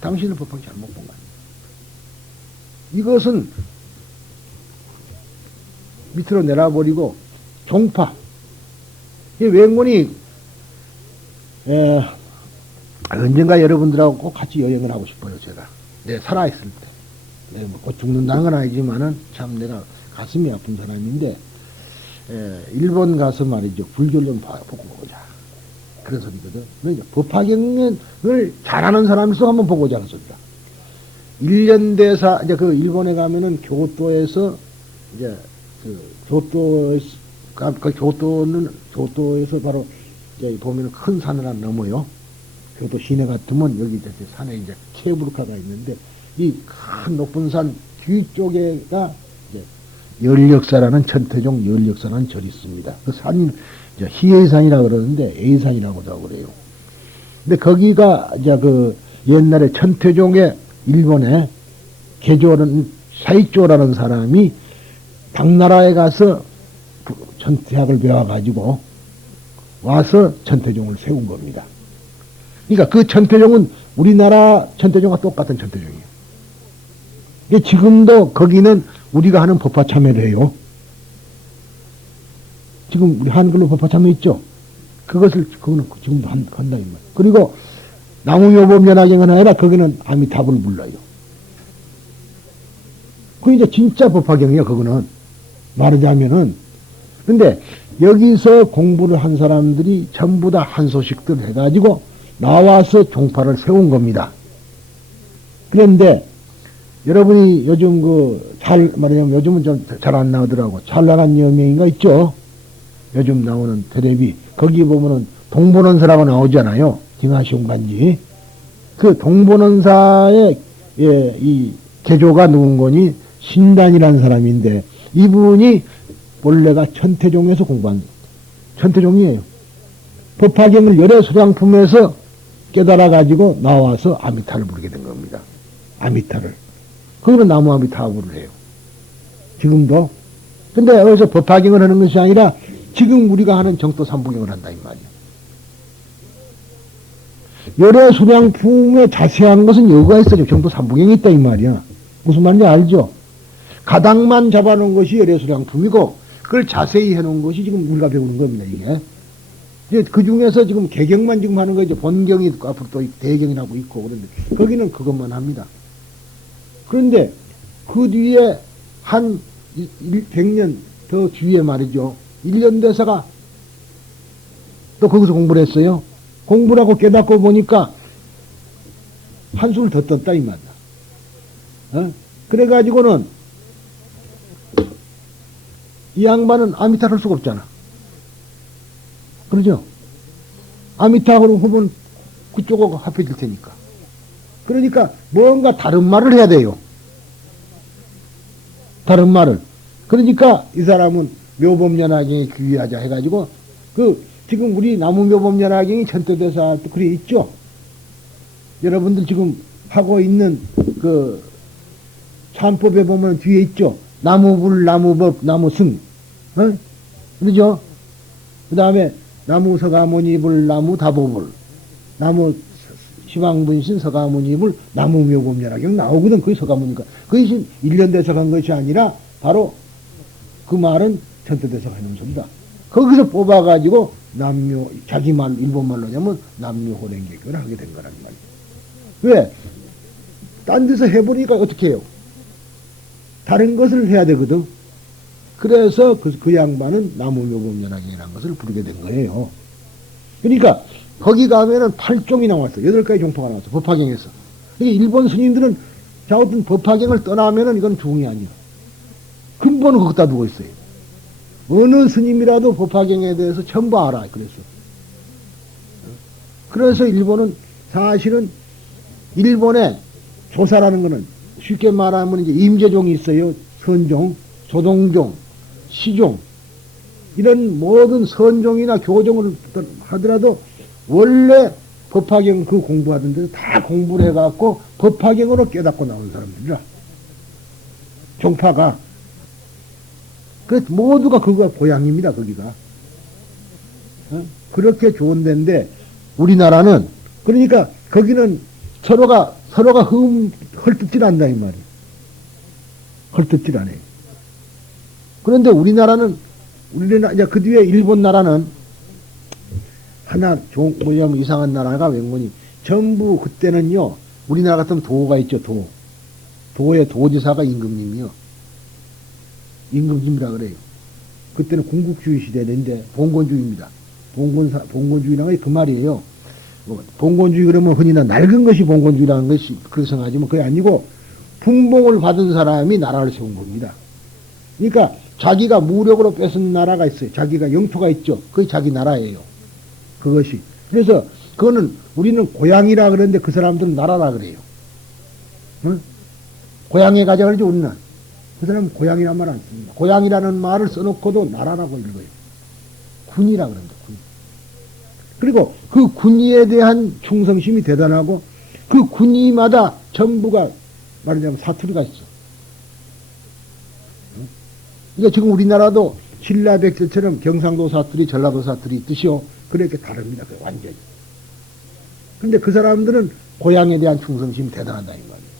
당신은 법학 잘못 본 거 아니에요. 이것은 밑으로 내려버리고 종파. 이 외행문이 언젠가 여러분들하고 꼭 같이 여행을 하고 싶어요. 제가 내 살아있을 때. 내가 뭐곧 죽는다는 건 아니지만은 참 내가 가슴이 아픈 사람인데 일본 가서 말이죠. 불교를 좀 보고 오자. 그런 소리거든. 그러니까 법화경을 잘하는 사람일수록 한번 보고 오자. 그런 소리다. 1년 대사, 이제 그 일본에 가면은 교토에서 이제 교토에서 바로 이제 보면은 큰 산을 하나 넘어요. 교토 시내 같으면 여기 이제 산에 이제 케이블카가 있는데 이 큰 높은 산 뒤쪽에가 이제 열력사라는 천태종 열력사라는 절이 있습니다. 그 산이 희해산이라고 그러는데 A산이라고도 하고 그래요. 근데 거기가 이제 그 옛날에 천태종의 일본에 개조는 사이조라는 사람이 당나라에 가서 천태학을 배워가지고 와서 천태종을 세운 겁니다. 그러니까 그 천태종은 우리나라 천태종과 똑같은 천태종이에요. 지금도 거기는 우리가 하는 법화 참여를 해요. 지금 우리 한글로 법화 참여 있죠? 그거는 지금도 한다, 이 말. 그리고 나무묘법연화경은 아니라 거기는 아미타불을 불러요. 그 이제 진짜 법화경이에요, 그거는. 말하자면은. 근데 여기서 공부를 한 사람들이 전부 다 한 소식들 해가지고 나와서 종파를 세운 겁니다. 그런데 여러분이 요즘 말하자면 요즘은 좀 잘 안 나오더라고. 찬란한 여명인가 있죠? 요즘 나오는 텔레비. 거기 보면은 동본원사라고 나오잖아요. 징하시온간지. 그 동본원사의 이 개조가 누군거니 신단이라는 사람인데 이분이 본래가 천태종에서 공부한 천태종이에요. 법화경을 열애 수량품에서 깨달아가지고 나와서 아미타를 부르게 된 겁니다. 아미타를. 그거는 나무 아미타불을 해요. 지금도. 근데 여기서 법화경을 하는 것이 아니라 지금 우리가 하는 정도 삼부경을 한다 이 말이야. 열애 수량품에 자세한 것은 여기가 있어요. 정도 삼부경이 있다 이 말이야. 무슨 말인지 알죠? 가닥만 잡아놓은 것이 열애 수량품이고 그걸 자세히 해놓은 것이 지금 우리가 배우는 겁니다. 이게. 이제 그 중에서 지금 개경만 지금 하는 거죠. 본경이 있고 앞으로 또 대경이라고 있고 그런데 거기는 그것만 합니다. 그런데 그 뒤에 한 100년 더 뒤에 말이죠. 1년 대사가 또 거기서 공부를 했어요. 공부를 하고 깨닫고 보니까 한숨을 더 떴다 이 말이야. 그래가지고는 이 양반은 아미타를 할 수가 없잖아. 그러죠? 아미타하고 하면 그쪽하고 합해질 테니까. 그러니까 뭔가 다른 말을 해야 돼요. 다른 말을. 그러니까 이 사람은 묘법연화경에 귀의하자 해가지고 지금 우리 나무묘법연화경이 천태대사 할 때 그래 있죠? 여러분들 지금 하고 있는 그 참법에 보면 뒤에 있죠? 나무불, 나무법, 나무승. 그러죠? 그 다음에 나무서가모니불, 나무다보불, 나무 시방분신 서가모니불, 나무묘법연화경 나오거든. 그게 서가모니까. 그것이 1년 대석한 것이 아니라 바로 그 말은 천태대석 하는 소리다. 거기서 뽑아가지고 남묘, 자기 말, 일본 말로 하면 남묘호랭개교를 하게 된 거란 말이야. 왜? 딴 데서 해보니까 어떻게 해요? 다른 것을 해야 되거든. 그래서 그 양반은 나무묘법연화경이라는 것을 부르게 된 거예요. 그러니까 거기 가면은 8종이 나왔어. 8가지 종파가 나왔어. 법화경에서. 그러니까 일본 스님들은 어떤 법화경을 떠나면은 이건 종이 아니야. 근본은 거기다 두고 있어요. 어느 스님이라도 법화경에 대해서 전부 알아. 그랬어. 그래서 일본은 사실은 일본에 조사라는 거는 쉽게 말하면 이제 임재종이 있어요. 선종, 소동종, 시종. 이런 모든 선종이나 교종을 하더라도 원래 법화경 그 공부하던 데서 다 공부를 해갖고 법화경으로 깨닫고 나온 사람들이라. 종파가. 그 모두가 그거 고향입니다, 거기가. 그렇게 좋은 데인데 우리나라는 그러니까 거기는 서로가 서로가 헐뜯질 않다, 이 말이에요. 헐뜯질 않아요. 그런데 우리나라는, 이제 그 뒤에 일본 나라는 하나, 뭐냐면 이상한 나라가 웬거니, 전부 그때는요, 우리나라 같으면 도가 있죠, 도. 도의 도지사가 임금님이요. 임금님이라 그래요. 그때는 군국주의 시대인데, 봉건주의입니다. 봉건주의라는 게 그 말이에요. 봉건주의 그러면 흔히나 낡은 것이 봉건주의라는 것이 그렇게 생각하지만 그게 아니고 분봉을 받은 사람이 나라를 세운 겁니다. 그러니까 자기가 무력으로 뺏은 나라가 있어요. 자기가 영토가 있죠. 그게 자기 나라예요. 그것이. 그래서 그거는 우리는 고향이라 그러는데 그 사람들은 나라라 그래요. 응? 고향에 가자 그러지 우리는. 그 사람은 고향이란 말 안 씁니다. 고향이라는 말을 써놓고도 나라라고 읽어요. 군이라 그런다. 군. 그리고 그 군의에 대한 충성심이 대단하고 그 군의마다 전부가 말하자면 사투리가 있어. 그러니까 지금 우리나라도 신라백제처럼 경상도 사투리, 전라도 사투리 있듯이요. 그렇게 다릅니다. 완전히. 그런데 그 사람들은 고향에 대한 충성심이 대단하다 이 말이에요.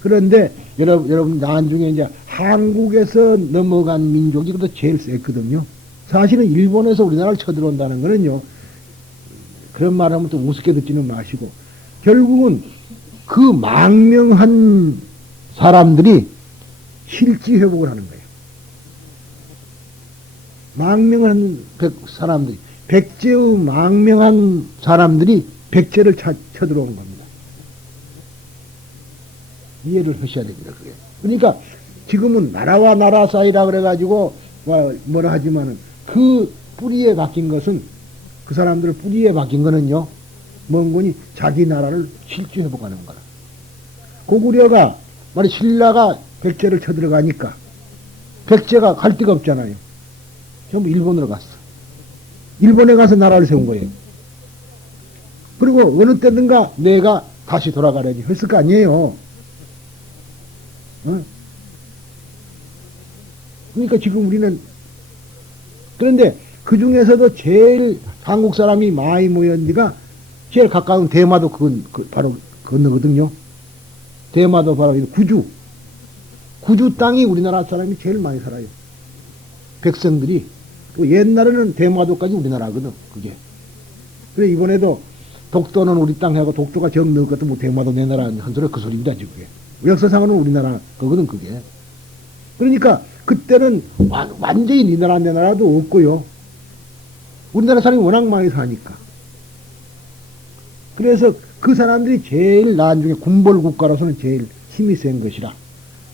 그런데 여러분 나중에 이제 한국에서 넘어간 민족이 그래도 제일 셌거든요. 사실은 일본에서 우리나라를 쳐들어온다는 거는요. 그런 말하면 또 우습게 듣지는 마시고 결국은 그 망명한 사람들이 실지 회복을 하는 거예요. 망명한 사람들이 백제의 망명한 사람들이 백제를 쳐들어온 겁니다. 이해를 하셔야 됩니다. 그게. 그러니까 지금은 나라와 나라 사이라 그래가지고 뭐라 하지만은 그 뿌리에 박힌 것은 그 사람들 뿌리에 박힌 거는요. 뭔 거니 자기 나라를 실주 회복하는 거라. 고구려가 말이 신라가 백제를 쳐들어가니까 백제가 갈 데가 없잖아요. 전부 일본으로 갔어. 일본에 가서 나라를 세운 거예요. 그리고 어느 때든가 내가 다시 돌아가려니 했을 거 아니에요. 어? 그러니까 지금 우리는 그런데 그 중에서도 제일 한국 사람이 많이 모였는 데가 제일 가까운 대마도 바로 건너거든요. 대마도 바로 구주. 구주 땅이 우리나라 사람이 제일 많이 살아요. 백성들이. 옛날에는 대마도까지 우리나라거든, 그게. 그래, 이번에도 독도는 우리 땅하고 독도가 정 넣을 것도 뭐 대마도 내 나라 한 소리 그 소리입니다, 지금 그게. 역사상으로는 우리나라 거거든, 그게. 그러니까 그때는 완전히 네 나라 내 나라도 없고요. 우리나라 사람이 워낙 많이 사니까. 그래서 그 사람들이 제일 나중에 군벌 국가로서는 제일 힘이 센 것이라.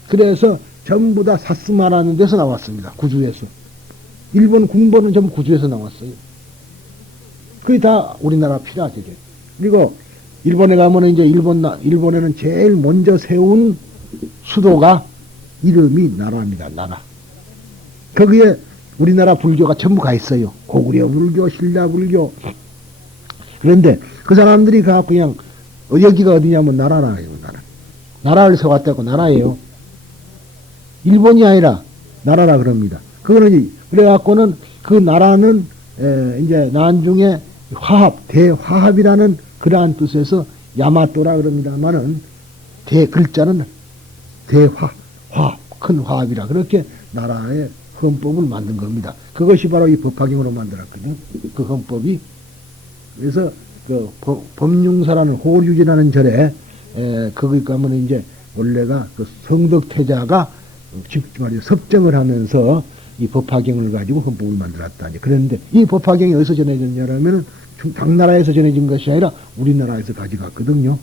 그래서 전부 다 사스마라는 데서 나왔습니다. 구주에서. 일본 군벌은 전부 구주에서 나왔어요. 그게 다 우리나라 필요하죠. 그리고 일본에 가면은 이제 일본에는 제일 먼저 세운 수도가 이름이 나라입니다. 나라. 거기에 우리나라 불교가 전부 가 있어요. 고구려 불교, 신라 불교. 그런데 그 사람들이 가고 그냥 여기가 어디냐면 나라라요. 나라를 세웠다고 나라예요. 일본이 아니라 나라라 그럽니다. 그거는 그래갖고는 그 나라는 이제 나중에 대화합이라는 그러한 뜻에서 야마토라 그럽니다만은 글자는 화합, 큰 화합이라 그렇게 나라의 헌법을 만든 겁니다. 그것이 바로 이 법화경으로 만들었거든요. 그 헌법이. 그래서 그 법융사라는 호류지라는 절에 거기 가면 이제 원래가 그 성덕태자가 말이야 섭정을 하면서 이 법화경을 가지고 헌법을 만들었다. 그런데 이 법화경이 어디서 전해졌냐면 당나라에서 전해진 것이 아니라 우리나라에서 가져갔거든요.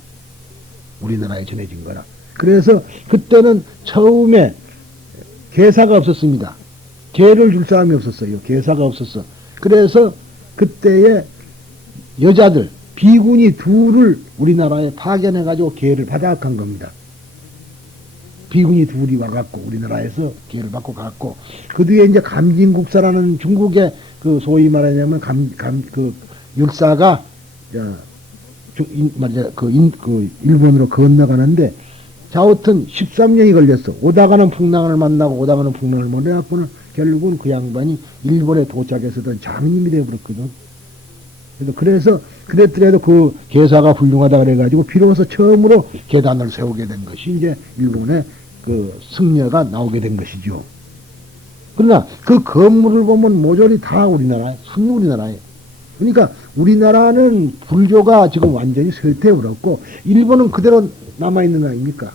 우리나라에 전해진 거라. 그래서 그때는 처음에 계사가 없었습니다. 계를 줄 사람이 없었어요. 계사가 없었어. 그래서 그때에 여자들, 비군이 둘을 우리나라에 파견해가지고 계를 받아간 겁니다. 비군이 둘이 와갖고 우리나라에서 기회를 받고 갔고 그 뒤에 이제 감진국사라는 중국의 그 소위 말하냐면 그 율사가 일본으로 건너가는데 자우튼 13년이 걸렸어. 오다가는 풍랑을 만나고 오다가는 풍랑을 못 해갖고는 결국은 그 양반이 일본에 도착해서도 장님이 되어버렸거든. 그래서 그랬더라도 그 개사가 훌륭하다 그래가지고 비로소 처음으로 계단을 세우게 된 것이 이제 일본의 그 승려가 나오게 된 것이죠. 그러나 그 건물을 보면 모조리 다 우리나라에, 순 우리나라에. 그러니까 우리나라는 불교가 지금 완전히 쇠퇴해버렸고 일본은 그대로 남아있는 거 아닙니까?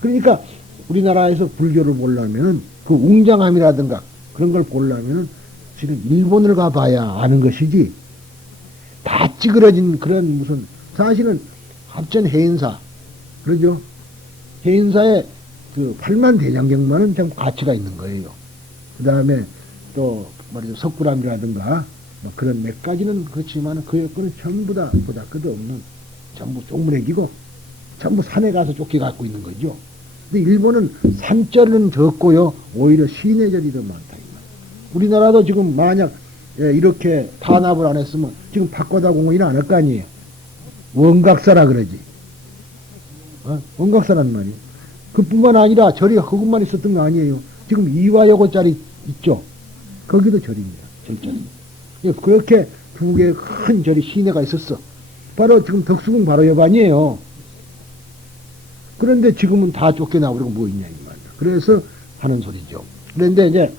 그러니까 우리나라에서 불교를 보려면 그 웅장함이라든가 그런 걸 보려면 지금 일본을 가봐야 아는 것이지 다 찌그러진 그런 무슨 사실은 합천 해인사 그러죠? 해인사의 그 8만 대장경만은 참 가치가 있는 거예요. 그 다음에 또 말이죠 석굴암이라든가 뭐 그런 몇 가지는 그렇지만 그 여건은 전부 다 보잘것도 없는 전부 쪽무래기고 전부 산에 가서 쫓겨 갖고 있는 거죠. 근데 일본은 산절은 적고요 오히려 시내절이 더 많다. 우리나라도 지금 만약 이렇게 탄압을 안 했으면 지금八甲田 공원이 안 할 거 아니에요. 원각사라 그러지. 원각사란 말이에요. 그뿐만 아니라 절이 그것만 있었던 거 아니에요. 지금 이화여고짜리 있죠. 거기도 절입니다. 절전. 그렇게 두 개의 큰 절이 시내가 있었어. 바로 지금 덕수궁 바로 옆 아니에요. 그런데 지금은 다 쫓겨나버리고 뭐 있냐 이 말이야. 그래서 하는 소리죠. 그런데 이제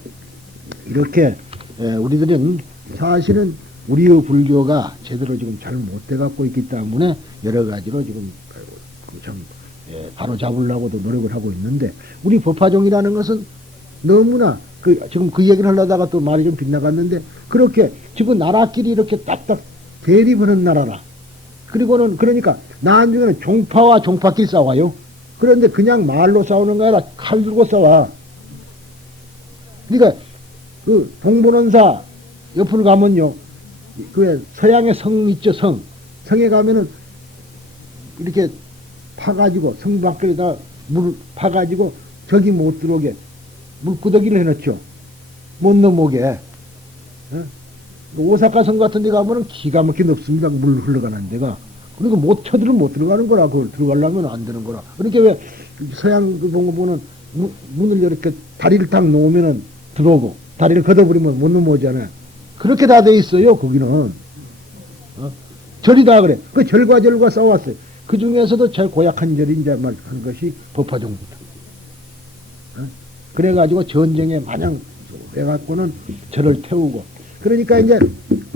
이렇게 우리들은 사실은 우리의 불교가 제대로 지금 잘 못 돼 갖고 있기 때문에 여러 가지로 지금 좀 바로 잡으려고도 노력을 하고 있는데 우리 법화종이라는 것은 너무나 지금 그 얘기를 하려다가 또 말이 좀 빗나갔는데 그렇게 지금 나라끼리 이렇게 딱딱 대립하는 나라라. 그리고는 그러니까 나중에는 종파와 종파끼리 싸워요. 그런데 그냥 말로 싸우는 거 아니라 칼 들고 싸워. 그러니까 그 동본원사 옆으로 가면요. 그 서양의 성 있죠, 성. 성에 가면은 이렇게 파가지고 성 밖에다 물 파가지고 저기 못 들어오게 물구더기를 해놓죠. 못 넘어오게. 어? 오사카 성 같은 데 가면은 기가 막히게 없습니다. 물 흘러가는 데가. 그리고 못 쳐들은 못 들어가는 거라. 그걸 들어가려면 안 되는 거라. 그러니까 왜 서양 그 보면 문을 이렇게 다리를 딱 놓으면은 들어오고 다리를 걷어버리면 못 넘어오잖아요. 그렇게 다 돼 있어요. 거기는. 절이 다 그래. 그 절과 절과 싸웠어요. 그 중에서도 제일 고약한 절이 이제 한 것이 법화종부다. 그래가지고 전쟁에 마냥 해갖고는 절을 태우고. 그러니까 이제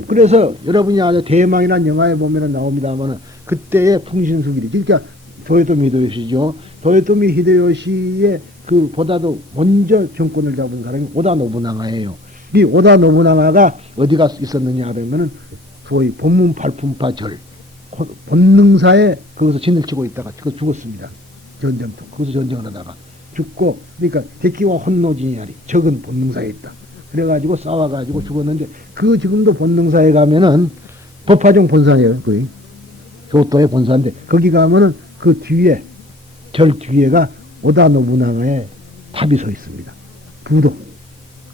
그래서 여러분이 아주 대망이라는 영화에 보면은 나옵니다만은 그때의 풍신수길이 그러니까 도요토미 히데요시죠. 도요토미 히데요시의 그 보다도 먼저 정권을 잡은 사람이 오다 노부나가예요. 이 오다 노부나가가 어디가 있었느냐 하면은 소위 본문팔품파 절 본능사에 거기서 진을 치고 있다가 그 죽었습니다. 전쟁터 거기서 전쟁을 하다가 죽고 그러니까 대기와 혼노진이하리 적은 본능사에 있다. 그래가지고 싸워가지고 죽었는데 그 지금도 본능사에 가면은 법화종 본사예요. 거의 교토의 본사인데 거기 가면은 그 뒤에 절 뒤에가 오다 노부나가의 탑이 서 있습니다. 부도.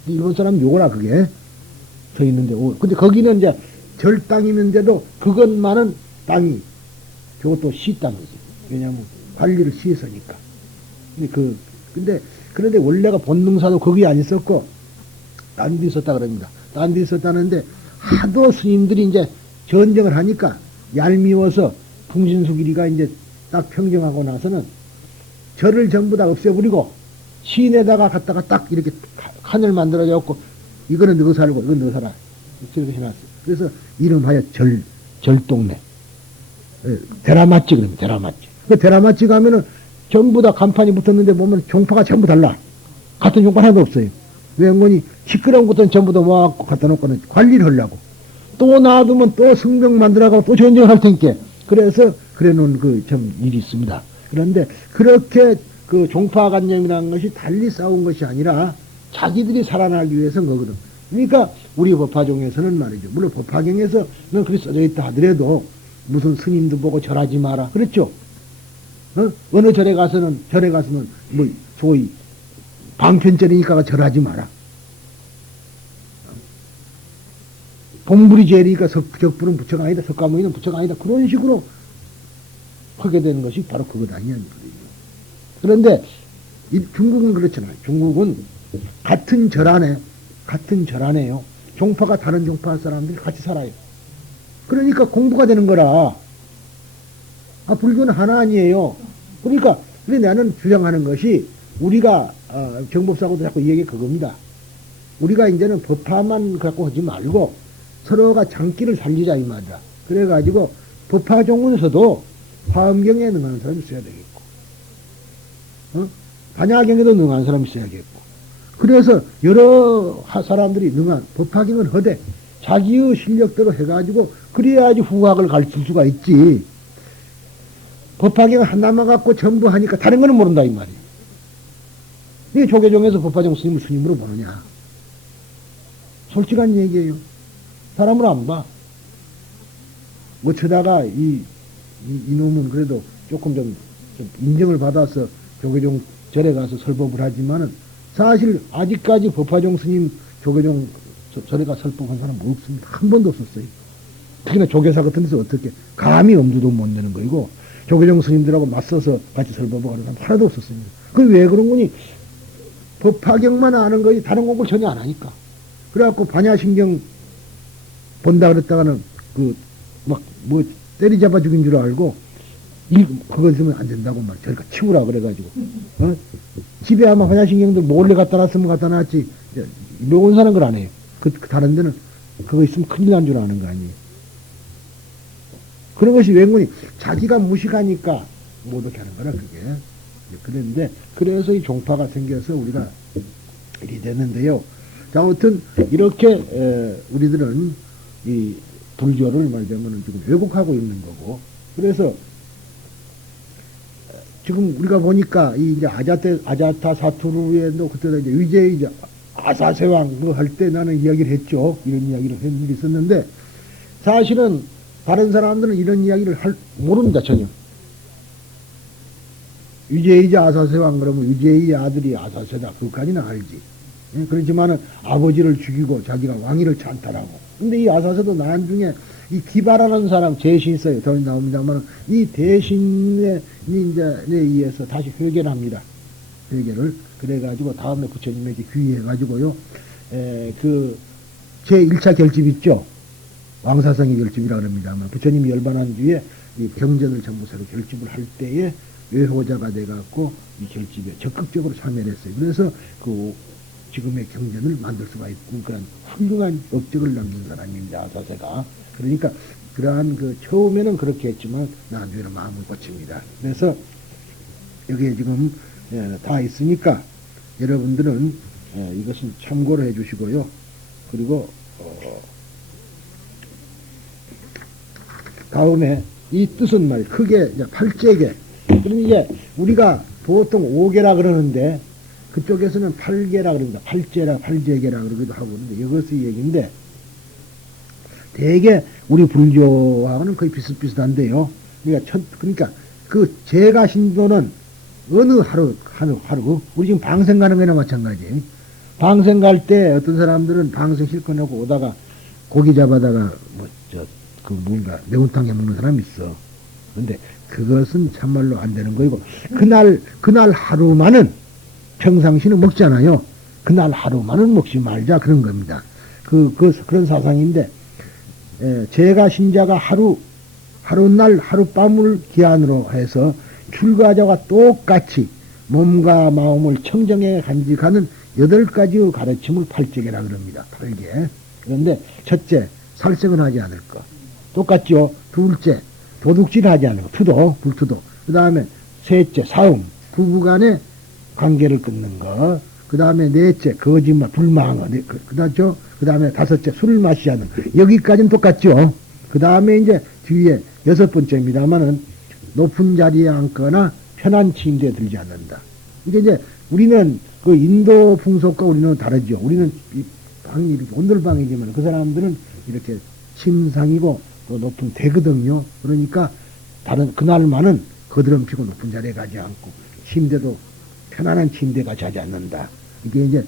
일본 사람 요거라 그게 서 있는데 근데 거기는 이제 절 땅이면서도 그것만은 땅이 교토 시 땅이지. 왜냐하면 관리를 시에서니까. 근데 그런데 원래가 본능사도 거기 안 있었고 딴 데 있었다 그럽니다. 딴 데 있었다는데 하도 스님들이 이제 전쟁을 하니까 얄미워서 풍신수길이가 이제 딱 평정하고 나서는 절을 전부 다 없애버리고 시내다가 갖다가 딱 이렇게 칸을 만들어갖고 이거는 너 살고 이건 너 살아 이렇게 해놨어. 그래서 이름하여 절동네 데라마찌 그럽니다. 데라마찌. 그 데라마찌 가면은 전부 다 간판이 붙었는데 보면 종파가 전부 달라. 같은 종파 하나도 없어요. 왜냐면 시끄러운 것들은 전부 다 모아갖고 갖다 놓고는 관리를 하려고. 또 놔두면 또 성병 만들어가고 또 전쟁을 할 테니까. 그래서 그래 놓은 그 참 일이 있습니다. 그런데 그렇게 그 종파관념이라는 것이 달리 싸운 것이 아니라 자기들이 살아나기 위해서인 거거든. 그러니까 우리 법화종에서는 말이죠. 물론 법화경에서는 그렇게 써져 있다 하더라도 무슨 스님도 보고 절하지 마라. 그랬죠. 어느 절에 가서는 뭐 소위 방편절이니까 절하지 마라. 본불이 제리니까 적불은 부처가 아니다. 석가모니는 부처가 아니다. 그런 식으로 하게 되는 것이 바로 그것 아니냐는 거예요. 그런데 중국은 그렇잖아요. 중국은 같은 절 안에요. 종파가 다른 종파 사람들이 같이 살아요. 그러니까 공부가 되는 거라. 아, 불교는 하나 아니에요. 그러니까, 그래 나는 주장하는 것이 우리가, 정법사고도 자꾸 이 얘기 그겁니다. 우리가 이제는 법화만 갖고 하지 말고 서로가 장기를 살리자 이 말이야. 그래가지고 법화 종문에서도 화엄경에 능하는 사람이 있어야 되겠고, 반야경에도 능한 사람이 있어야겠고, 그래서 여러 사람들이 능한 법화경을 하되 자기의 실력대로 해가지고 그래야지 후학을 가르칠 수가 있지. 법화경 하나만 갖고 전부 하니까 다른 거는 모른다 이 말이에요. 이게 조계종에서 법화종 스님을 스님으로 보느냐. 솔직한 얘기예요. 사람을 안 봐. 뭐 쳐다가 이놈은 그래도 조금 좀 인정을 받아서 조계종 절에 가서 설법을 하지만은 사실 아직까지 법화종 스님 조계종 절에 가 설법한 사람은 없습니다. 한 번도 없었어요. 특히나 조계사 같은 데서 어떻게 감히 엄두도 못 내는 거이고 조계종 스님들하고 맞서서 같이 설법을 하는 사람 하나도 없었습니다. 그게 왜 그런 거니? 법화경만 아는 거지 다른 공부를 전혀 안 하니까. 그래갖고 반야신경 본다 그랬다가는 막 뭐 때리잡아 죽인 줄 알고 그거 있으면 안 된다고 말 저리가 치우라 그래가지고 집에 아마 반야신경들 몰래 갖다 놨으면 갖다 놨지 묘원사는 걸 안 해요. 다른 데는 그거 있으면 큰일 난 줄 아는 거 아니에요. 그런 것이 웬거니 자기가 무식하니까 못 오게 하는 거라 그게. 그런데 그래서 이 종파가 생겨서 우리가 이리 됐는데요. 자, 아무튼 이렇게 우리들은 이 불교를 말하자면 지금 왜곡하고 있는 거고, 그래서 지금 우리가 보니까 이 이제 아자타 사투르에도 그때 이제 위제 아사세왕 뭐 할 때 나는 이야기를 했죠. 이런 이야기를 한 일이 있었는데 사실은 다른 사람들은 이런 이야기를 모릅니다 전혀. 위제이자 아사세왕 그러면 위제이 아들이 아사세다 그것까지는 알지. 예? 그렇지만은 아버지를 죽이고 자기가 왕위를 찬탈하고. 근데 이 아사세도 나중에 이 기발하는 사람 대신 있어요. 더 나옵니다만 이 대신에 이제 의해서 다시 회개를 합니다. 회개를 그래가지고 다음에 부처님에게 귀의해가지고요. 그 제1차 결집 있죠. 왕사성의 결집이라 그럽니다만 부처님이 열반한 뒤에 이 경전을 전부 새로 결집을 할 때에 외호자가 돼갖고 이 결집에 적극적으로 참여를 했어요. 그래서 그 지금의 경전을 만들 수가 있고 그런 훌륭한 업적을 남긴 사람입니다. 아사세가. 그러니까 그러한 그 처음에는 그렇게 했지만 나중에는 마음을 고칩니다. 그래서 여기에 지금 다 있으니까 여러분들은 이것은 참고를 해주시고요. 그리고 다음에 이 뜻은 말이에요. 크게 이제 팔재계. 그럼 이제 우리가 보통 5개라 그러는데 그쪽에서는 8개라 그럽니다. 팔재계라 그러기도 하고 그런데 이것의 얘기인데 대개 우리 불교하고는 거의 비슷비슷한데요. 그러니까 그 재가 신도는 어느 하루 우리 지금 방생 가는 거나 마찬가지예요. 방생 갈 때 어떤 사람들은 방생 실컷 하고 오다가 고기 잡아다가 뭔가 매운탕 해 먹는 사람이 있어. 근데 그것은 참말로 안 되는 거이고 그날 하루만은 평상시는 먹잖아요. 그날 하루만은 먹지 말자 그런 겁니다. 그런 사상인데 제가 신자가 하루날 하룻밤을 기한으로 해서 출가자와 똑같이 몸과 마음을 청정에 간직하는 8가지의 가르침을 팔재계라 그럽니다. 8개. 그런데 첫째, 살생은 하지 않을 것. 똑같죠. 둘째, 도둑질 하지 않을 것. 불투도. 그 다음에 셋째, 사음. 부부간의 관계를 끊는 것. 그 다음에 넷째, 거짓말, 불망어. 그다죠. 그 다음에 다섯째, 술을 마시지 않는 것. 여기까지는 똑같죠. 그 다음에 이제 뒤에 6번째입니다만은 높은 자리에 앉거나 편한 침대에 들지 않는다. 이게 이제 우리는 그 인도 풍속과 우리는 다르죠. 우리는 방이 이렇게 온돌방이지만 그 사람들은 이렇게 침상이고 또 높은 대거든요. 그러니까 그날만은 거드럼피고 높은 자리에 가지 않고 침대도 편안한 침대에 가지 않는다. 이게 이제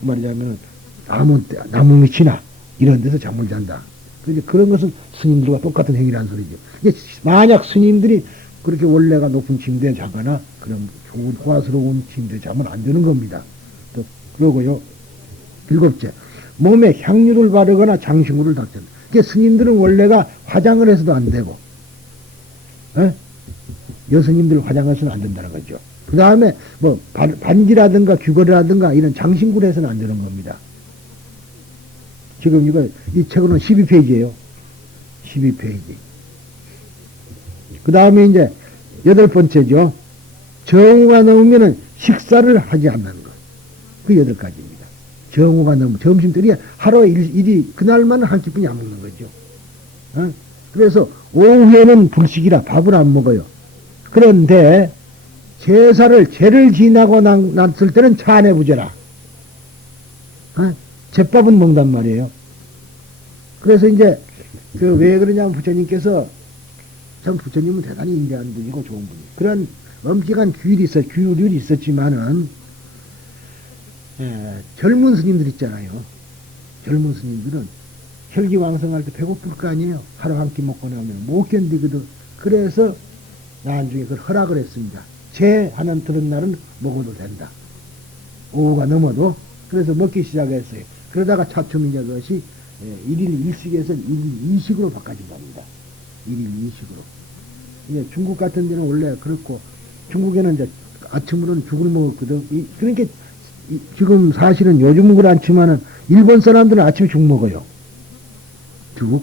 말하자면 나무 밑이나 이런 데서 잠을 잔다. 그런 것은 스님들과 똑같은 행위라는 소리죠. 이게 만약 스님들이 그렇게 원래가 높은 침대에 자거나 그런 좋은 호화스러운 침대에 자면 안 되는 겁니다. 또 그러고요. 7째, 몸에 향유를 바르거나 장신구를 닦는다. 그 스님들은 원래가 화장을 해서도 안 되고, 에? 여스님들 화장해서는 안 된다는 거죠. 그 다음에 뭐 반지라든가 귀걸이라든가 이런 장신구를 해서는 안 되는 겁니다. 지금 이 책으로는 12페이지예요. 12페이지. 그 다음에 이제 8번째죠. 정오가 넘으면은 식사를 하지 않는 것. 그 8가지입니다. 정오가 넘으면 점심때리 하루 일이 그날만 한 끼뿐이 안 먹는 거죠. 어? 그래서 오후에는 불식이라 밥을 안 먹어요. 그런데 제를 지나고 났을 때는 차안해부져라. 어? 제밥은 먹단 말이에요. 그래서 이제 왜 그러냐면 부처님께서 참 부처님은 대단히 인자한 분이고 좋은 분이 그런 엄격한 규율이 있었지만은 젊은 스님들 있잖아요. 젊은 스님들은 혈기왕성할 때 배고플 거 아니에요. 하루 한 끼 먹고 나면 못 견디거든. 그래서 나중에 그걸 허락을 했습니다. 제 하는 들은 날은 먹어도 된다. 오후가 넘어도. 그래서 먹기 시작했어요. 그러다가 차츰 이제 그것이 1일 1식에서 1일 2식으로 바꿔진 겁니다. 1일 2식으로. 이제 중국 같은 데는 원래 그렇고, 중국에는 이제 아침으로는 죽을 먹었거든. 그러니까 지금 사실은 요즘은 그렇지만은 일본 사람들은 아침에 죽 먹어요. 죽.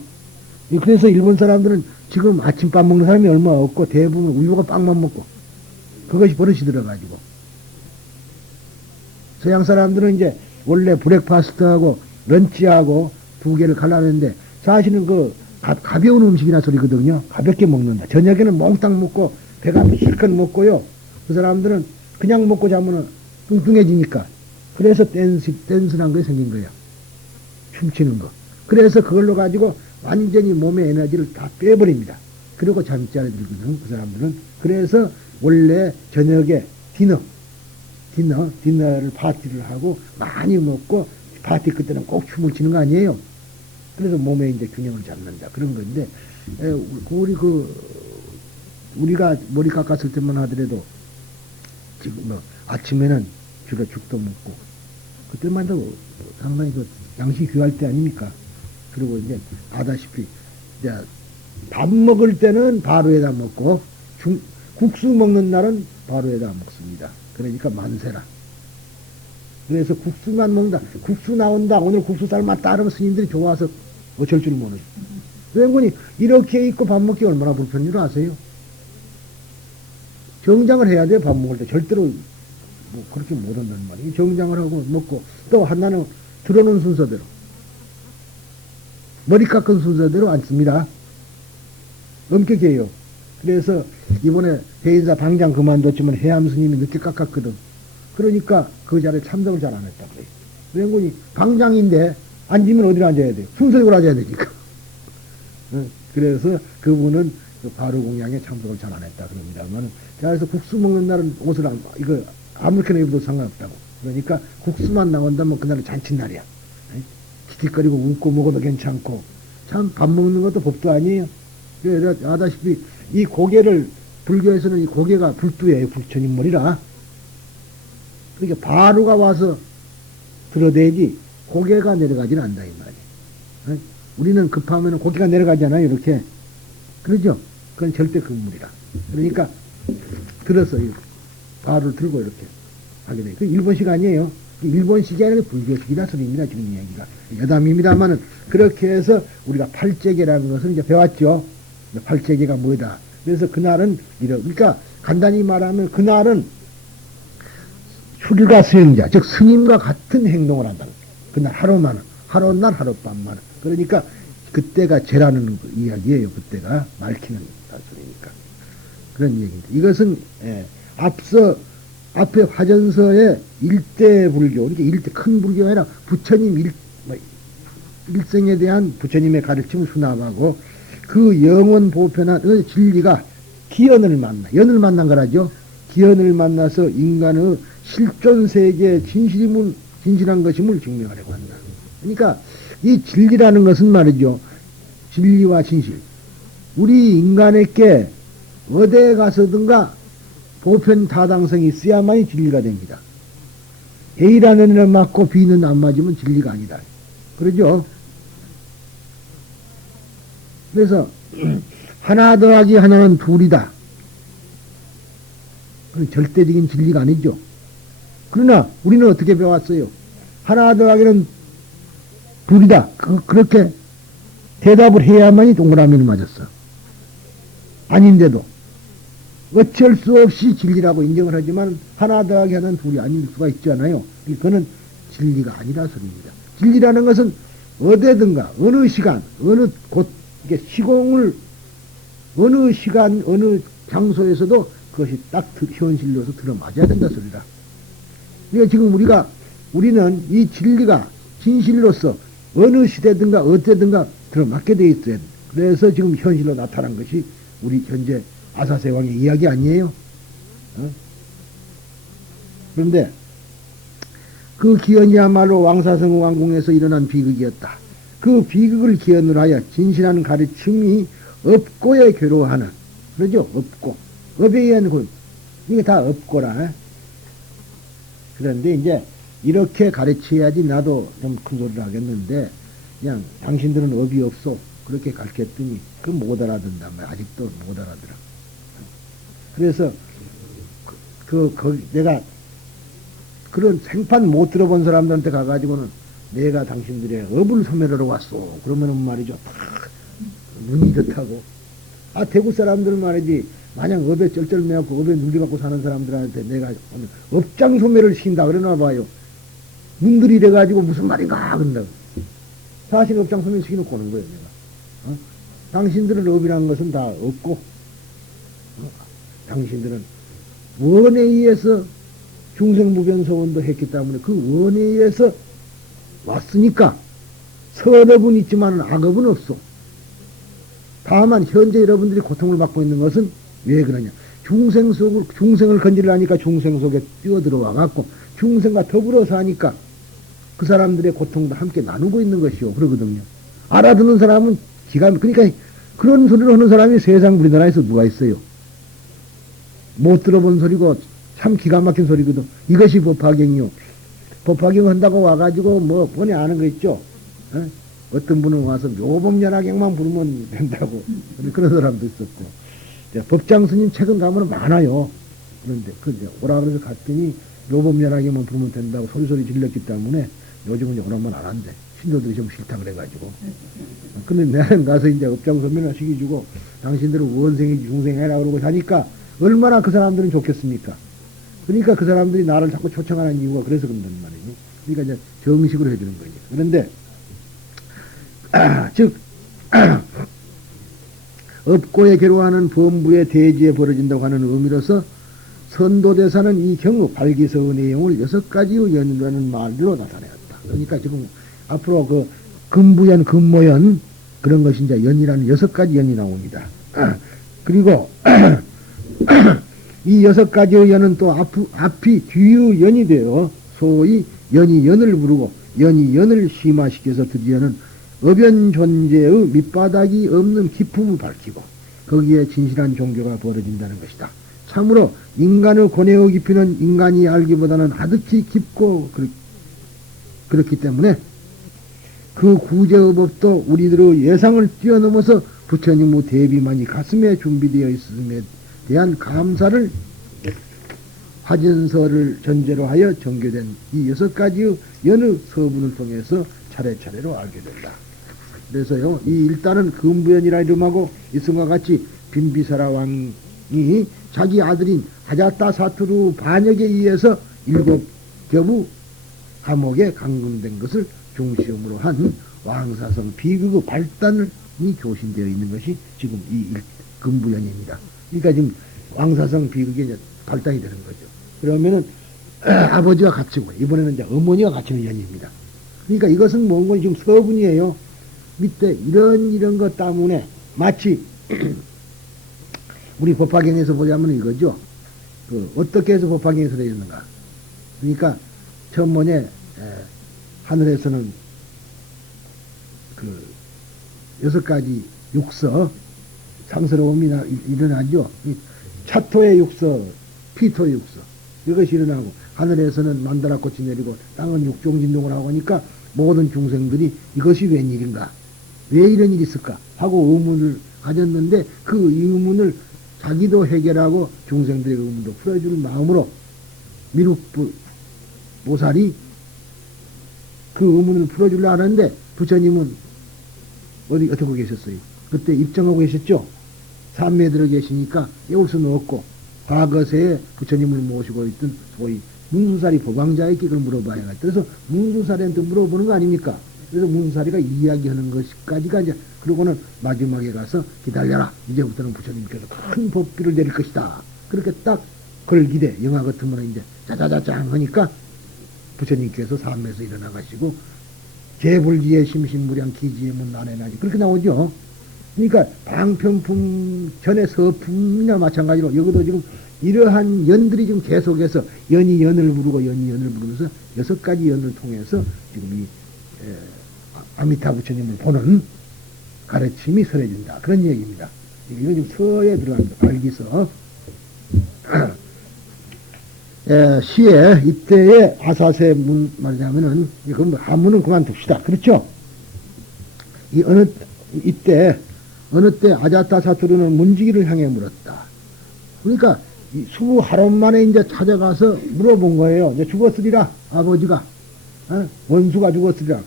그래서 일본 사람들은 지금 아침밥 먹는 사람이 얼마 없고 대부분 우유가 빵만 먹고 그것이 버릇이 들어가지고. 서양 사람들은 이제 원래 브렉파스트하고 런치하고 두 개를 갈라내는데 사실은 가벼운 음식이나 소리거든요. 가볍게 먹는다. 저녁에는 몽땅 먹고 배가 실컷 먹고요. 그 사람들은 그냥 먹고 자면은 뚱뚱해지니까. 그래서 댄스란 게 생긴 거예요. 춤추는 거. 그래서 그걸로 가지고 완전히 몸의 에너지를 다 빼버립니다. 그리고 잠자리 들거든, 그 사람들은. 그래서 원래 저녁에 디너를 파티를 하고 많이 먹고 파티 그때는 꼭 춤을 추는 거 아니에요. 그래서 몸에 이제 균형을 잡는다. 그런 건데, 우리가 머리 깎았을 때만 하더라도 지금 아침에는 주로 죽도 먹고, 그때만 해도 상당히 양식 귀할 때 아닙니까? 그리고 이제 아다시피, 이제 밥 먹을 때는 바로에다 먹고, 국수 먹는 날은 바로에다 먹습니다. 그러니까 만세라. 그래서 국수만 먹는다. 국수 나온다. 오늘 국수 삶았다. 하면 스님들이 좋아서 어쩔 줄 모르죠. 왜냐면 이렇게 있고 밥 먹기 얼마나 불편한 줄 아세요? 정장을 해야 돼요. 밥 먹을 때. 절대로 그렇게 못한단 말이에요. 정장을 하고 먹고 또 하나는 들어놓은 순서대로. 머리 깎은 순서대로 앉습니다. 엄격해요. 그래서 이번에 대인사 방장 그만뒀지만 해암 스님이 늦게 깎았거든. 그러니까 그 자리에 참석을 잘 안 했다고 그래요. 왜냐면 방장인데 앉으면 어디로 앉아야 돼요? 순서대로 앉아야 되니까. 그래서 그분은 바로 공양에 참석을 잘 안 했다 그럽니다만, 그래서 국수 먹는 날은 옷을 아무렇게나 입어도 상관없다고. 그러니까 국수만 나온다면 그날은 잔칫날이야. 기특거리고 웃고 먹어도 괜찮고, 참 밥 먹는 것도 법도 아니에요. 그래서 아다시피 이 고개를, 불교에서는 이 고개가 불두예요. 부처님 머리라. 그러니까 바로가 와서 들어대지 고개가 내려가지는 않는다 이 말이에요. 우리는 급하면 고개가 내려가잖아요. 이렇게. 그러죠? 그건 절대 금물이라. 그러니까 들어서 바로를 들고 이렇게 하게 돼요. 그 일본식 아니에요. 일본식이 아니라 불교식이라 소리입니다. 지금 이 얘기가. 여담입니다만은 그렇게 해서 우리가 팔재계라는 것을 이제 배웠죠. 팔재계가 뭐다. 그래서 그날은 그러니까 간단히 말하면 그날은 출가 수행자, 즉 스님과 같은 행동을 한다는 거예요. 그날 하루날 하룻밤만. 그러니까 그때가 제라는 이야기예요. 그때가 말키는 소리니까. 그런 얘기입니다. 이것은 앞에 화전서에 일대불교, 그러니까 큰 불교가 아니라 부처님 일생에 대한 부처님의 가르침을 수납하고 그 영원 보편한 진리가 연을 만난 거라죠. 기연을 만나서 인간의 실존세계의 진실한 것임을 증명하려고 한다. 그러니까 이 진리라는 것은 말이죠. 진리와 진실. 우리 인간에게 어디에 가서든가 보편타당성이 있어야만이 진리가 됩니다. A라는 애를 맞고 B는 안 맞으면 진리가 아니다. 그러죠? 그래서 하나 더하기 하나는 둘이다. 그건 절대적인 진리가 아니죠. 그러나 우리는 어떻게 배웠어요? 하나 더하기는 둘이다. 그렇게 대답을 해야만이 동그라미를 맞았어. 아닌데도 어쩔 수 없이 진리라고 인정을 하지만 하나 더하기 하나는 둘이 아닐 수가 있잖아요. 그거는 진리가 아니라 소리입니다. 진리라는 것은 어디든가 어느 시간 어느 곳 이게 시공을 어느 시간 어느 장소에서도 그것이 딱 현실로서 들어맞아야 된다 소리다. 그러니까 지금 우리는 이 진리가 진실로서 어느 시대든가 어때든가 들어맞게 돼 있어야 돼. 그래서 지금 현실로 나타난 것이 우리 현재 아사세왕의 이야기 아니에요? 어? 그런데 그 기원이야말로 왕사성 왕궁에서 일어난 비극이었다. 그 비극을 기원으로 하여 진실한 가르침이 업고에 괴로워하는, 그러죠? 업고. 업에 의한 군. 이게 다 업고라. 그런데 이제 이렇게 가르쳐야지 나도 좀 큰 소리를 하겠는데, 그냥 당신들은 업이 없어. 그렇게 가르쳤더니 그 못 알아듣는단 말이야. 아직도 못 알아들어. 그래서 내가 그런 생판 못 들어본 사람들한테 가가지고는 내가 당신들의 업을 소멸하러 왔어. 그러면은 말이죠. 다 눈이 좋다고. 아, 대구 사람들 말이지. 마냥 업에 쩔쩔매갖고 업에 눌려갖고 사는 사람들한테 내가 업장 소멸을 시킨다 그러나 봐요. 눈들이 이래가지고 무슨 말인가 그런다고. 사실 업장 소멸 시켜놓고 오는 거예요, 내가. 당신들은 업이라는 것은 다 없고, 당신들은 원에 의해서 중생무변소원도 했기 때문에 그 원에 의해서 왔으니까 선업은 있지만 악업은 없어. 다만 현재 여러분들이 고통을 받고 있는 것은 왜 그러냐? 중생을 건지려니까 중생 속에 뛰어들어와 갖고 중생과 더불어 사니까 그 사람들의 고통도 함께 나누고 있는 것이요. 그러거든요. 알아듣는 사람은 그러니까 그런 소리를 하는 사람이 세상 우리나라에서 누가 있어요? 못 들어본 소리고 참 기가 막힌 소리거든. 이것이 법화경이요. 법화경 한다고 와가지고 뭐 뻔히 아는 거 있죠. 어떤 분은 와서 묘법연화경만 부르면 된다고 그런 사람도 있었고, 법장 스님 책은 가면 많아요. 그런데 오라 그래서 갔더니 묘법연화경만 부르면 된다고 소리소리 질렀기 때문에 요즘은 오라면 안 한대. 신도들이 좀 싫다 그래가지고. 근데 나는 가서 이제 업장소면을 시켜주고 당신들은 원생이지 중생해라 그러고 하니까 얼마나 그 사람들은 좋겠습니까? 그러니까 그 사람들이 나를 자꾸 초청하는 이유가 그래서 그런단 말이지. 그러니까 이제 정식으로 해주는 거지. 그런데 즉 업고에 괴로워하는 범부의 대지에 벌어진다고 하는 의미로서 선도대사는 이 경우 발기서의 내용을 6가지의 연이라는 말로 나타내었다. 그러니까 지금 앞으로 그 금부연, 금모연 그런 것이 이제 연이라는 6가지 연이 나옵니다. 그리고 이 6가지의 연은 또 앞이 뒤의 연이 되어 소위 연이 연을 부르고 연이 연을 심화시켜서 드디어는 어변 존재의 밑바닥이 없는 기품을 밝히고 거기에 진실한 종교가 벌어진다는 것이다. 참으로 인간의 고뇌의 깊이는 인간이 알기보다는 하듯이 깊고 그렇기 때문에 그 구제의 법도 우리들의 예상을 뛰어넘어서 부처님의 대비만이 가슴에 준비되어 있음에 대한 감사를 화전서를 전제로 하여 전개된 이 6가지의 연의 서문을 통해서 차례차례로 알게 된다. 그래서요, 이 일단은 금부연이라 이름하고 이승과 같이 빈비사라 왕이 자기 아들인 아자타 사투르 반역에 의해서 7겹의 감옥에 감금된 것을 중심으로 한 왕사성 비극의 발단이 교신되어 있는 것이 지금 이 금부연입니다. 그러니까 지금 왕사성 비극이 이제 발단이 되는 거죠. 그러면은 아버지가 갇히고 이번에는 이제 어머니가 갇히는 연입니다. 그러니까 이것은 뭔가 지금 서분이에요. 밑에 이런 것 때문에 마치 우리 법화경에서 보자면 이거죠. 어떻게 해서 법화경에서 되어 있는가. 그러니까 천문에 하늘에서는 6가지 육서 상스러움이 일어나죠. 차토의 육서, 피토의 육서 이것이 일어나고 하늘에서는 만다라꽃이 내리고 땅은 육종진동을 하고 하니까 모든 중생들이 이것이 웬일인가 왜 이런 일이 있을까 하고 의문을 가졌는데 그 의문을 자기도 해결하고 중생들의 의문도 풀어줄 마음으로 미륵보살이 그 의문을 풀어주려 하는데 부처님은 어떻게 계셨어요? 그때 입정하고 계셨죠? 삼매에 들어 계시니까 깨울 수는 없고 과거세에 부처님을 모시고 있던 소위 문수사리 법왕자에게 그걸 물어봐야 할. 그래서 문수사리한테 물어보는 거 아닙니까? 그래서 문수사리가 이야기하는 것까지가 이제 그러고는 마지막에 가서 기다려라. 이제부터는 부처님께서 큰 법비를 내릴 것이다. 그렇게 딱 걸기대 영화 같으면 이제 짜자자짱 하니까 부처님께서 삼매에서 일어나가시고 개불지에 심신무량 기지에 문 안에 나지 그렇게 나오죠. 그러니까 방편품 전에 서품이나 마찬가지로 여기도 지금 이러한 연들이 지금 계속해서 연이 연을 부르고 연이 연을 부르면서 6가지 연을 통해서 지금 이 아미타 부처님을 보는 가르침이 설해진다. 그런 얘기입니다. 이건 지금 서에 들어갑니다. 발기서. 시에 이때의 아사세 문 말하자면은 이건 한문은 그만둡시다. 그렇죠? 이때 어느 때 아자타사투르는 문지기를 향해 물었다. 그러니까 수부 하루 만에 이제 찾아가서 물어본 거예요. 이제 죽었으리라 아버지가 원수가 죽었으리라.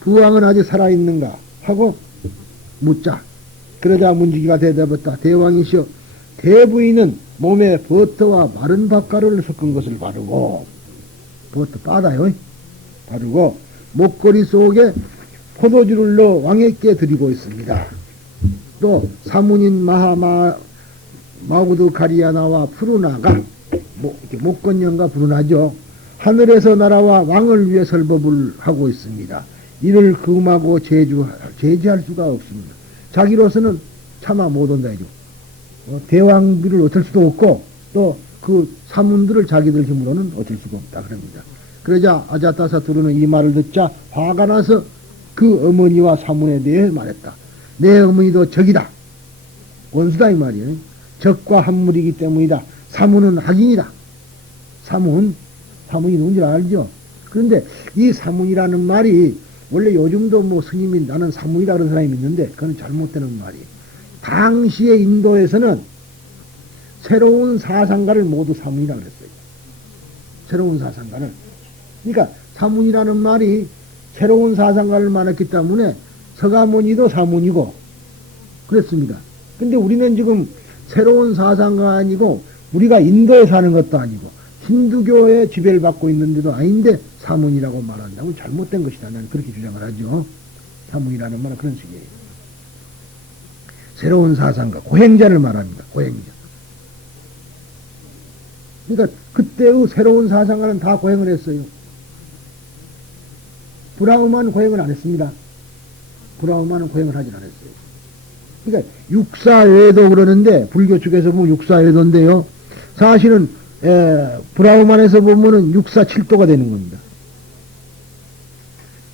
부왕은 아직 살아있는가 하고 묻자. 그러자 문지기가 대답했다. 대왕이시여 대부인은 몸에 버터와 마른 밥가루를 섞은 것을 바르고 버터 빠다요. 바르고 목걸이 속에 포도주를 넣어 왕에게 드리고 있습니다. 또 사문인 마우드 가리아나와 푸르나가 목건년과 푸르나죠. 하늘에서 날아와 왕을 위해 설법을 하고 있습니다. 이를 금하고 제지할 수가 없습니다. 자기로서는 차마 못 온다죠. 대왕비를 어쩔 수도 없고 또 그 사문들을 자기들 힘으로는 어쩔 수가 없다 그럽니다. 그러자 아자타사투르는 이 말을 듣자 화가 나서 그 어머니와 사문에 대해 말했다. 내 어머니도 적이다. 원수다 이 말이에요. 적과 한물이기 때문이다. 사문은 악인이다. 사문이 누군지 알죠? 그런데 이 사문이라는 말이 원래 요즘도 뭐 스님이 나는 사문이라 그런 사람이 있는데 그건 잘못되는 말이에요. 당시의 인도에서는 새로운 사상가를 모두 사문이라 그랬어요. 새로운 사상가를. 그러니까 사문이라는 말이 새로운 사상가를 말했기 때문에 서가모니도 사문이고 그랬습니다. 근데 우리는 지금 새로운 사상가 아니고 우리가 인도에 사는 것도 아니고 힌두교의 지배를 받고 있는데도 아닌데 사문이라고 말한다고 잘못된 것이다. 나는 그렇게 주장을 하죠. 사문이라는 말은 그런 식이에요. 새로운 사상가, 고행자를 말합니다. 고행자. 그러니까 그때의 새로운 사상가는 다 고행을 했어요. 브라흐마는 고행을 안 했습니다. 브라흐마는 고행을 하진 않았어요. 그러니까 육사외도 그러는데 불교 쪽에서 보면 육사외도인데요. 사실은 브라흐만에서 보면은 육사칠도가 되는 겁니다.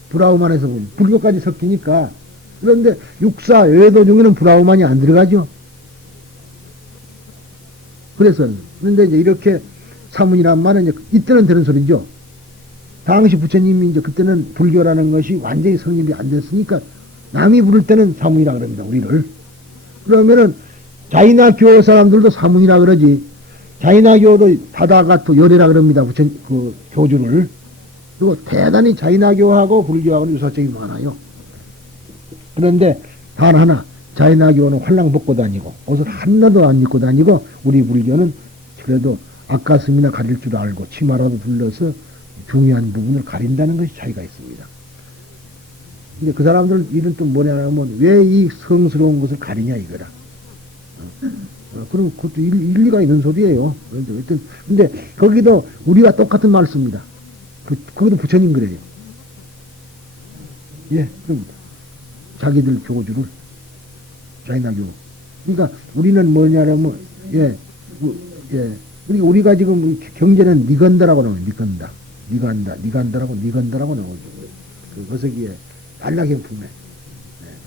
브라흐만에서 보면 불교까지 섞이니까. 그런데 육사외도 중에는 브라흐만이 안 들어가죠. 그래서 그런데 이제 이렇게 사문이란 말은 이제 이때는 되는 소리죠. 당시 부처님이 이제 그때는 불교라는 것이 완전히 성립이 안 됐으니까 남이 부를 때는 사문이라 그럽니다. 우리를. 그러면은 자이나교 사람들도 사문이라 그러지. 자이나교도 다다가토 열애라 그럽니다. 그 교주를. 그리고 대단히 자이나교하고 불교하고는 유사점이 많아요. 그런데 단 하나 자이나교는 활랑 벗고 다니고 옷을 하나도 안 입고 다니고 우리 불교는 그래도 앞가슴이나 가릴 줄 알고 치마라도 둘러서 중요한 부분을 가린다는 것이 차이가 있습니다. 근데 그 사람들 일은 또 뭐냐면 왜 이 성스러운 것을 가리냐 이거라. 그럼 그것도 일리가 있는 소리예요. 근데 거기도 우리와 똑같은 말 씁니다. 거기도 부처님 그래요. 예, 그럼 자기들 교주를 자이나교. 그러니까 우리는 뭐냐면 그러니까 우리가 지금 경제는 니건다라고 나와요. 니간다라고 나오죠. 그 거석이에 단락형품에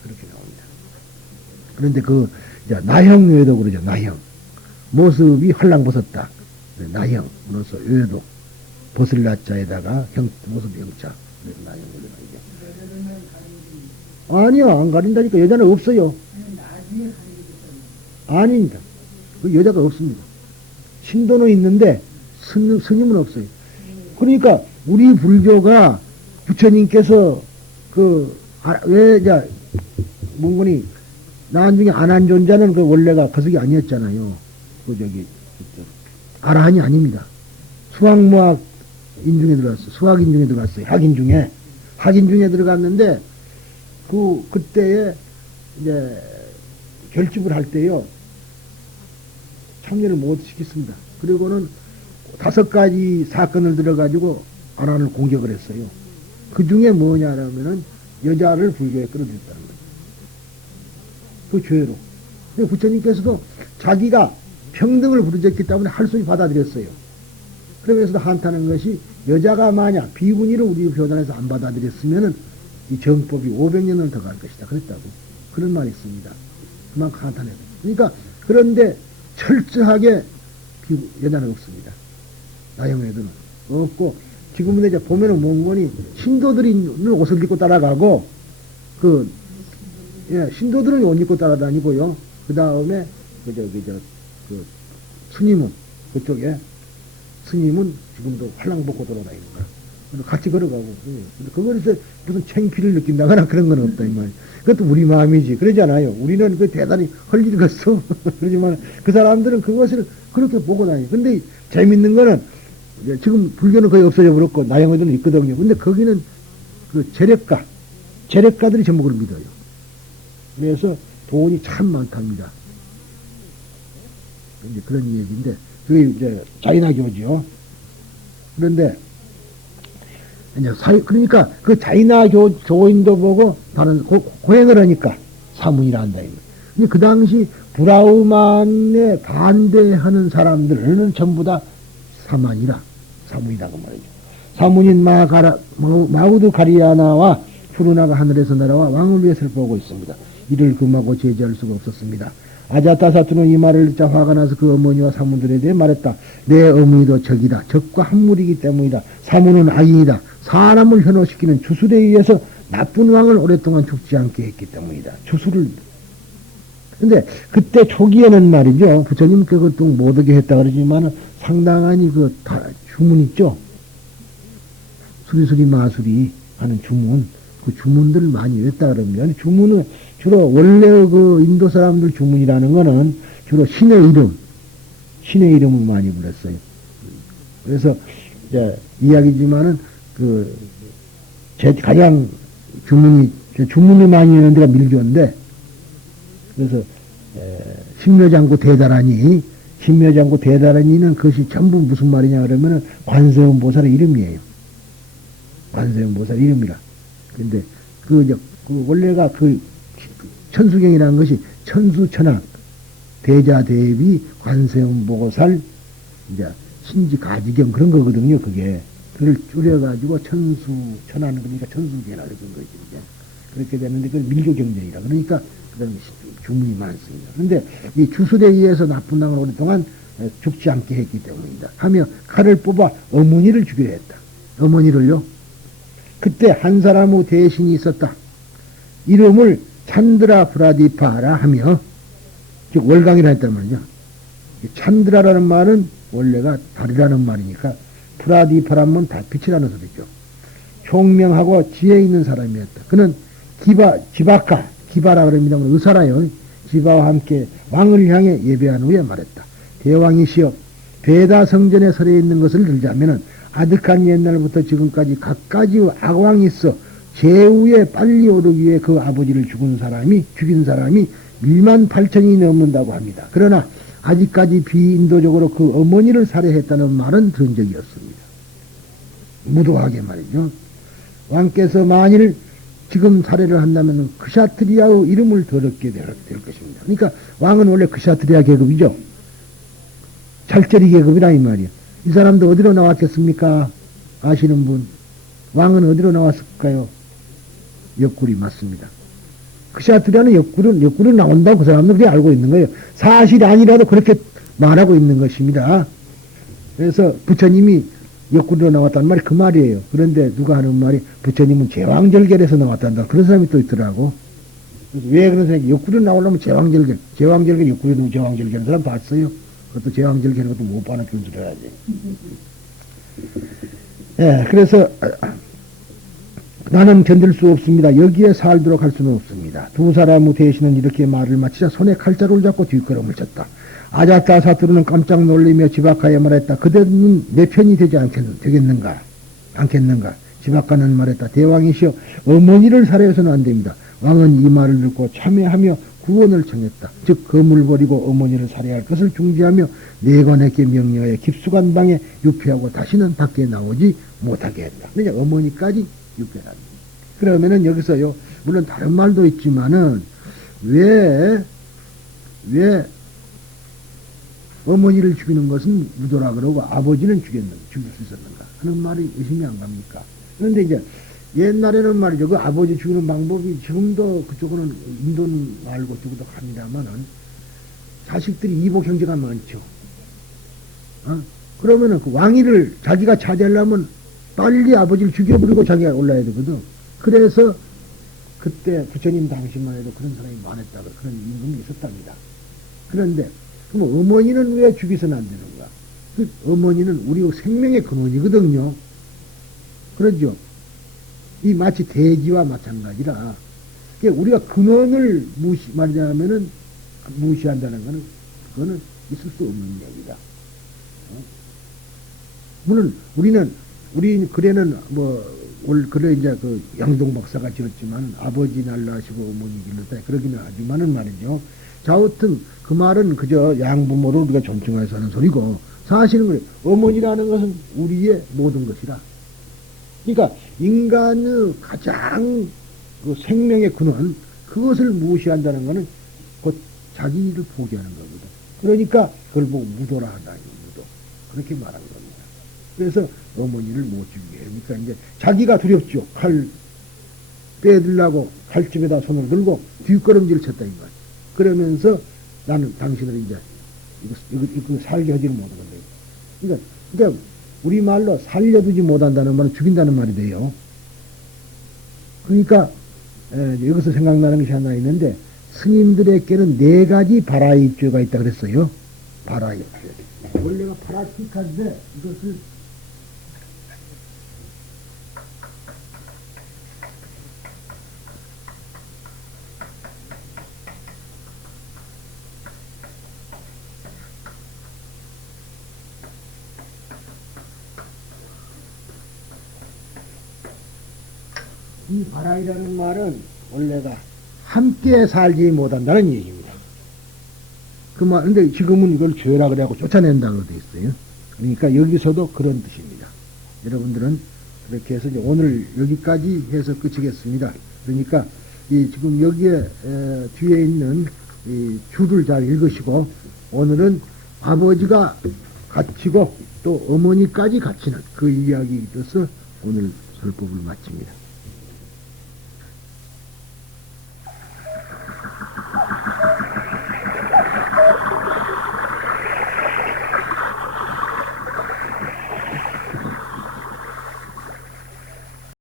그렇게 나옵니다. 그런데 그 나형외도 그러죠. 나형 모습이 헐랑벗었다. 나형으로서 외도 벗을 나자에다가 모습 형자 나형외도 나오죠. 아니요, 안 가린다니까. 여자는 없어요. 아닙니다. 그 여자가 없습니다. 신도는 있는데 스님은 없어요. 그러니까 우리 불교가 부처님께서 왜 몽곤이 나중에 안한존자는 그 원래가 거석이 아니었잖아요. 아라한이 아닙니다. 수학무학 인중에 들어갔어요. 수학 인중에 들어갔어요. 학인 중에 들어갔는데 그때에 이제 결집을 할 때요 참여를 못 시켰습니다. 그리고는 5가지 사건을 들어가지고 아란을 공격을 했어요. 그 중에 뭐냐라면은 여자를 불교에 끌어들였다는 거예요. 그 죄로. 근데 부처님께서도 자기가 평등을 부르셨기 때문에 할 소리 받아들였어요. 그러면서도 한탄한 것이 여자가 만약 비구니를 우리 교단에서 안 받아들였으면은 이 정법이 500년을 더 갈 것이다. 그랬다고. 그런 말이 있습니다. 그만큼 한탄해요. 그러니까 그런데 철저하게 여자는 없습니다. 나영애들은 없고 지금은 이제 보면은 몽곤이 신도들이 옷을 입고 따라가고 신도들은 옷 입고 따라다니고요. 그 다음에 스님은 그쪽에 스님은 지금도 활랑 벗고 돌아다니는 거야. 같이 걸어가고. 그거에서 무슨 창피를 느낀다거나 그런 건 없다, 이 말. 그것도 우리 마음이지. 그러잖아요. 우리는 대단히 헐 일이 없어. 그러지만 그 사람들은 그것을 그렇게 보고 다녀요. 근데 재밌는 거는 지금 불교는 거의 없어져 버렸고 나영어들은 있거든요. 근데 거기는 재력가들이 전부 그걸 믿어요. 그래서 돈이 참 많답니다. 이제 그런 얘기인데, 그게 이제 자인화교지요. 그런데, 이제 그러니까 그 자인화교인도 보고 다른 고행을 하니까 사문이라 한다. 근데 그 당시 브라우만에 반대하는 사람들은 전부 다 사문이다 그 말이죠. 사문인 마우드 가리아나와 푸르나가 하늘에서 날아와 왕을 위해서를 보고 있습니다. 이를 금하고 제지할 수가 없었습니다. 아자타사투는 이 말을 듣자 화가 나서 그 어머니와 사문들에 대해 말했다. 내 어머니도 적이다. 적과 한물이기 때문이다. 사문은 악인이다. 사람을 현혹시키는 주술에 의해서 나쁜 왕을 오랫동안 죽지 않게 했기 때문이다. 주술을. 근데 그때 초기에는 말이죠. 부처님 그것도 못하게 했다 그러지만 상당히 주문 있죠. 수리수리 마수리 하는 주문. 그 주문들을 많이 외웠다 그러면 주문은 주로 원래 인도 사람들 주문이라는 거는 주로 신의 이름을 많이 불렀어요. 그래서 이제 이야기지만은 가장 주문이 많이 있는 데가 밀교인데, 그래서 신묘장구 대다라니는 그것이 전부 무슨 말이냐 그러면은 관세음 보살의 이름이에요. 관세음 보살 이름이라. 근데 원래가 천수경이라는 것이 천수천왕, 대자대비, 관세음보살, 이제 신지가지경 그런 거거든요. 그게 그걸 줄여가지고 천수천왕 그러니까 천수계라 그런 거지. 이제 그렇게 되는데 그 밀교경전이라 그러니까 그런 주문이 많습니다. 그런데 이 주술에 의해서 나쁜 왕을 오랫동안 죽지 않게 했기 때문이다. 하며 칼을 뽑아 어머니를 죽이려 했다. 어머니를요. 그때 한 사람의 대신이 있었다. 이름을 찬드라 브라디파라 하며, 즉 월강이라 했단 말이죠. 찬드라라는 말은 원래가 달이라는 말이니까 브라디파라면 달빛이라는 소리죠. 총명하고 지혜 있는 사람이었다. 그는 기바라 그럽니다. 의사라요. 기바와 함께 왕을 향해 예배한 후에 말했다. 대왕이시여, 베다 성전에 설해 있는 것을 들자면은 아득한 옛날부터 지금까지 각가지 악왕이 있어 제후에 빨리 오르기 위해 그 아버지를 죽인 사람이 18,000이 넘는다고 합니다. 그러나 아직까지 비인도적으로 그 어머니를 살해했다는 말은 들은 적이 없습니다. 무도하게 말이죠. 왕께서 만일 지금 살해를 한다면 크샤트리아의 이름을 더럽게 될 것입니다. 그러니까 왕은 원래 크샤트리아 계급이죠. 찰제리 계급이라 이 말이에요. 이 사람도 어디로 나왔겠습니까? 아시는 분. 왕은 어디로 나왔을까요? 옆구리 맞습니다. 크샤트리아는 옆구리로 나온다고 그 사람은 그렇게 알고 있는 거예요. 사실이 아니라도 그렇게 말하고 있는 것입니다. 그래서 부처님이 옆구리로 나왔단 말이 그 말이에요. 그런데 누가 하는 말이 부처님은 제왕절결에서 나왔단다. 그런 사람이 또 있더라고. 왜 그런 사람이 옆구리로 나오려면 제왕절결 옆구리로 나오면 제왕절결 하는 사람 봤어요. 그것도 제왕절결 하는 것도 못 봐는 그런 소리 하지. 예, 그래서 나는 견딜 수 없습니다. 여기에 살도록 할 수는 없습니다. 두 사람의 대신은 이렇게 말을 마치자 손에 칼자루를 잡고 뒷걸음을 쳤다. 아자타 사투르는 깜짝 놀리며 지박하에 말했다. 그대는 내 편이 되지 않겠는가? 지박하는 말했다. 대왕이시여 어머니를 살해해서는 안 됩니다. 왕은 이 말을 듣고 참회하며 구원을 청했다. 즉 검을 버리고 어머니를 살해할 것을 중지하며 내관에게 명령하여 깊숙한 방에 유폐하고 다시는 밖에 나오지 못하게 했다. 그러니까 어머니까지 유폐한다. 그러면은 여기서요, 물론 다른 말도 있지만은 왜 어머니를 죽이는 것은 무도라 그러고 아버지는 죽일 수 있었는가 하는 말이 의심이 안 갑니까? 그런데 이제 옛날에는 말이죠. 그 아버지 죽이는 방법이 지금도 그쪽은 인도는 말고 저기도 합니다만은 자식들이 이복 형제가 많죠. 그러면은 그 왕위를 자기가 차지하려면 빨리 아버지를 죽여버리고 자기가 올라야 되거든. 그래서 그때 부처님 당시만 해도 그런 사람이 많았다고 그런 임금이 있었답니다. 그런데 그럼 어머니는 왜 죽이서는 안 되는가? 그 어머니는 우리 생명의 근원이거든요. 그러죠. 이 마치 대지와 마찬가지라. 우리가 근원을 말하자면은 무시한다는 것은 그거는 있을 수 없는 얘기다. 물론 우리 그래는 그래 이제 그 양동 박사가 지었지만 아버지 날라시고 어머니 길렀다 그러기는 하지만은 말이죠. 자우튼 그 말은 그저 양부모를 우리가 존중해서 하는 소리고 사실은 그래. 어머니라는 것은 우리의 모든 것이라. 그러니까 인간의 가장 그 생명의 근원 그것을 무시한다는 것은 곧 자기를 포기하는 거거든. 그러니까 그걸 보고 무도라 하다. 무도. 그렇게 말한 겁니다. 그래서 어머니를 못 죽이게 하니까 이제 자기가 두렵죠. 칼 빼들라고 칼집에다 손을 들고 뒷걸음질을 쳤다 이 말. 그러면서 나는 당신을 이제 이거 살게 하지를 못하는데. 그러니까 우리말로 살려두지 못한다는 말은 죽인다는 말이 돼요. 그러니까 여기서 생각나는 것이 하나 있는데 스님들에게는 4가지 바라입죄가 있다 그랬어요. 바라입죄. 원래가 파라틱한데 이것을 이 바라이라는 말은 원래가 함께 살지 못한다는 얘기입니다. 그 말, 근데 지금은 이걸 죄라 그래갖고 쫓아낸다고 돼 있어요. 그러니까 여기서도 그런 뜻입니다. 여러분들은 그렇게 해서 이제 오늘 여기까지 해서 끝이겠습니다. 그러니까 지금 여기에 뒤에 있는 이 줄을 잘 읽으시고 오늘은 아버지가 갇히고 또 어머니까지 갇히는 그 이야기에 있어서 오늘 설법을 마칩니다.